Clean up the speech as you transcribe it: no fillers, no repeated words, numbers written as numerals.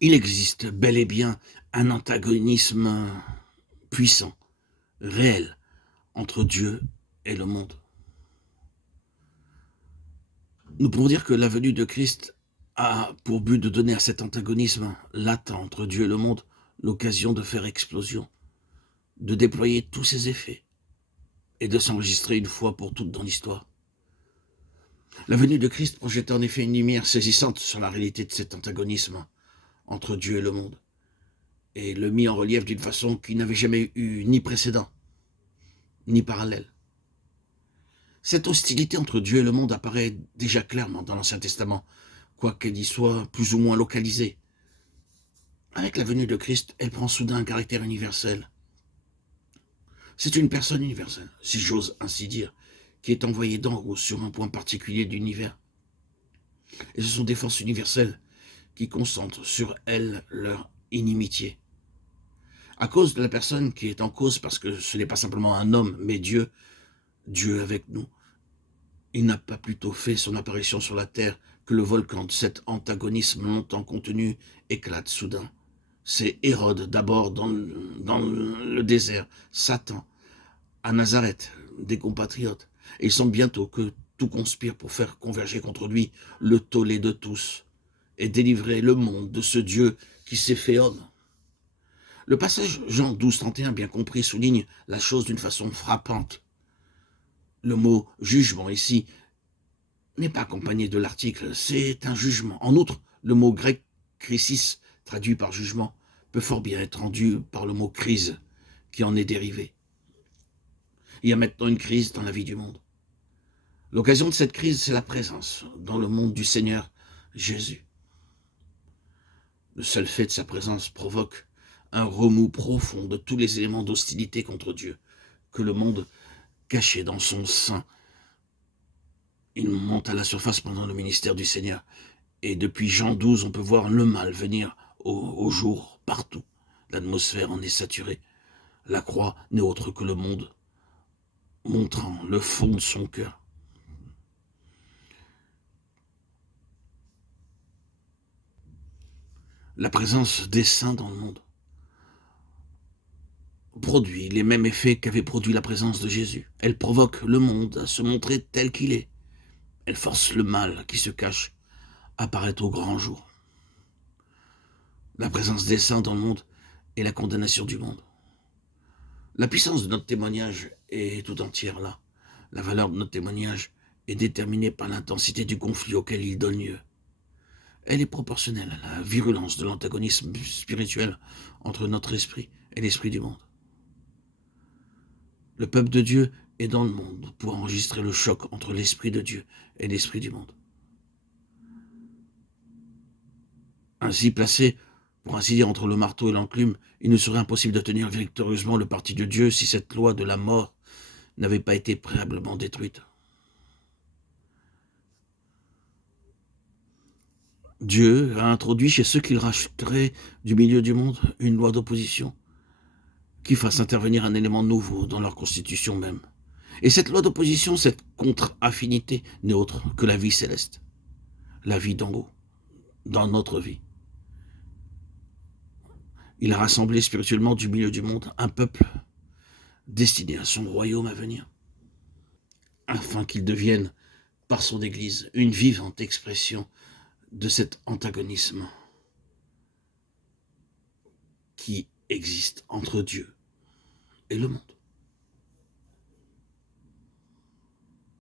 Il existe bel et bien un antagonisme puissant, réel, entre Dieu et le monde. Nous pouvons dire que la venue de Christ a pour but de donner à cet antagonisme latent entre Dieu et le monde l'occasion de faire explosion, de déployer tous ses effets et de s'enregistrer une fois pour toutes dans l'histoire. La venue de Christ projette en effet une lumière saisissante sur la réalité de cet antagonisme entre Dieu et le monde, et le mit en relief d'une façon qui n'avait jamais eu ni précédent, ni parallèle. Cette hostilité entre Dieu et le monde apparaît déjà clairement dans l'Ancien Testament, quoiqu'elle y soit plus ou moins localisée. Avec la venue de Christ, elle prend soudain un caractère universel. C'est une personne universelle, si j'ose ainsi dire, qui est envoyée d'en haut sur un point particulier de l'univers. Et ce sont des forces universelles qui concentrent sur elles leur inimitié. À cause de la personne qui est en cause, parce que ce n'est pas simplement un homme, mais Dieu, Dieu avec nous, il n'a pas plutôt fait son apparition sur la terre que le volcan de cet antagonisme longtemps contenu éclate soudain. C'est Hérode d'abord dans le désert, Satan à Nazareth, des compatriotes. Et il semble bientôt que tout conspire pour faire converger contre lui le tollé de tous et délivrer le monde de ce Dieu qui s'est fait homme. Le passage Jean 12, 31, bien compris, souligne la chose d'une façon frappante. Le mot jugement ici n'est pas accompagné de l'article, c'est un jugement. En outre, le mot grec krisis, traduit par jugement, peut fort bien être rendu par le mot crise, qui en est dérivé. Il y a maintenant une crise dans la vie du monde. L'occasion de cette crise, c'est la présence dans le monde du Seigneur Jésus. Le seul fait de sa présence provoque un remous profond de tous les éléments d'hostilité contre Dieu, que le monde cachait dans son sein. Il monte à la surface pendant le ministère du Seigneur. Et depuis Jean 12, on peut voir le mal venir au jour, partout. L'atmosphère en est saturée. La croix n'est autre que le monde, montrant le fond de son cœur. La présence des saints dans le monde produit les mêmes effets qu'avait produit la présence de Jésus. Elle provoque le monde à se montrer tel qu'il est. Elle force le mal qui se cache à apparaître au grand jour. La présence des saints dans le monde est la condamnation du monde. La puissance de notre témoignage est tout entière là. La valeur de notre témoignage est déterminée par l'intensité du conflit auquel il donne lieu. Elle est proportionnelle à la virulence de l'antagonisme spirituel entre notre esprit et l'esprit du monde. Le peuple de Dieu est dans le monde pour enregistrer le choc entre l'esprit de Dieu et l'esprit du monde. Ainsi placé, pour ainsi dire, entre le marteau et l'enclume, il nous serait impossible de tenir victorieusement le parti de Dieu si cette loi de la mort n'avait pas été préalablement détruite. Dieu a introduit chez ceux qu'il racheterait du milieu du monde une loi d'opposition qui fasse intervenir un élément nouveau dans leur constitution même. Et cette loi d'opposition, cette contre-affinité, n'est autre que la vie céleste, la vie d'en haut, dans notre vie. Il a rassemblé spirituellement du milieu du monde un peuple destiné à son royaume à venir, afin qu'il devienne, par son Église, une vivante expression de cet antagonisme qui existe entre Dieu et le monde.